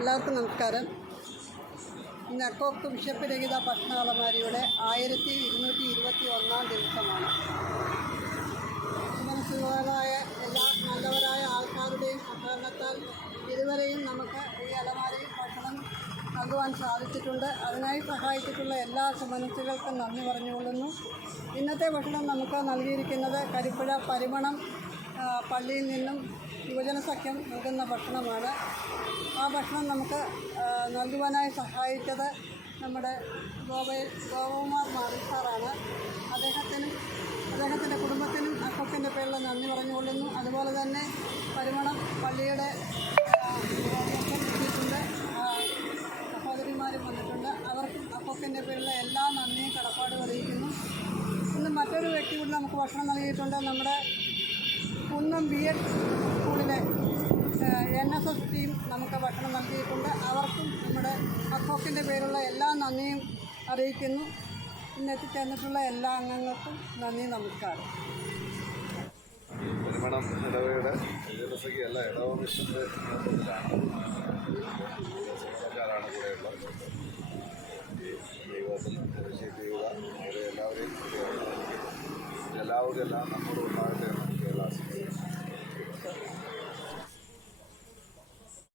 എല്ലാവർക്കും നമസ്കാരം. ഇന്ന് അക്കോക്ക് ബിഷപ്പ് രഹിത ഭക്ഷണ അലമാരിയുടെ 1221 ദിവസമാണ്. മനസ്സുകളായ എല്ലാ നല്ലവരായ ആൾക്കാരുടെയും സഹകരണത്താൽ ഇതുവരെയും നമുക്ക് ഈ അലമാരിയിൽ ഭക്ഷണം നൽകുവാൻ സാധിച്ചിട്ടുണ്ട്. അതിനായി സഹായിച്ചിട്ടുള്ള എല്ലാ മനസ്സുകൾക്കും നന്ദി പറഞ്ഞുകൊള്ളുന്നു. ഇന്നത്തെ ഭക്ഷണം നമുക്ക് നൽകിയിരിക്കുന്നത് കരിപ്പുഴ പരിമണം പള്ളിയിൽ നിന്നും യുവജന സഖ്യം നൽകുന്ന ഭക്ഷണമാണ്. ആ ഭക്ഷണം നമുക്ക് നൽകുവാനായി സഹായിച്ചത് നമ്മുടെ ഗോപകുമാർ മാറി സാറാണ്. അദ്ദേഹത്തിൻ്റെ കുടുംബത്തിനും അക്കോക്കിൻ്റെ പേരിൽ നന്ദി പറഞ്ഞുകൊള്ളുന്നു. അതുപോലെ തന്നെ പരിമണം പള്ളിയുടെ എത്തിയിട്ടുണ്ട്, സഹോദരിമാരും വന്നിട്ടുണ്ട്. അവർക്കും അക്കോക്കിൻ്റെ പേരിലെ എല്ലാ നന്ദിയും കടപ്പാടും അറിയിക്കുന്നു. ഇന്ന് മറ്റൊരു വ്യക്തി കൂടി നമുക്ക് ഭക്ഷണം നൽകിയിട്ടുണ്ട്. നമ്മുടെ കുന്നം BEd സ്കൂളിലെ NSS ടീം നമുക്ക് ഭക്ഷണം നൽകിയിട്ടുണ്ട്. അവർക്കും നമ്മുടെ അക്കോക്കിൻ്റെ പേരുള്ള എല്ലാ നന്ദിയും അറിയിക്കുന്നു. ഇന്നെത്തിച്ചേർന്നിട്ടുള്ള എല്ലാ അംഗങ്ങൾക്കും നന്ദി, നമസ്കാരം. പരിമണം ഇടവയുടെ എല്ലാ ഇടവ മിഷൻ്റെ നേതൃത്വത്തിലാണ് സമരക്കാരാണ് കൂടെയുള്ളത്. ദൈവത്തിൽ അഭിഷേക് ചെയ്യുക, അവരെ എല്ലാവരെയും എല്ലാവർക്കും എല്ലാം നമ്മോട് ഉണ്ടാകട്ടെ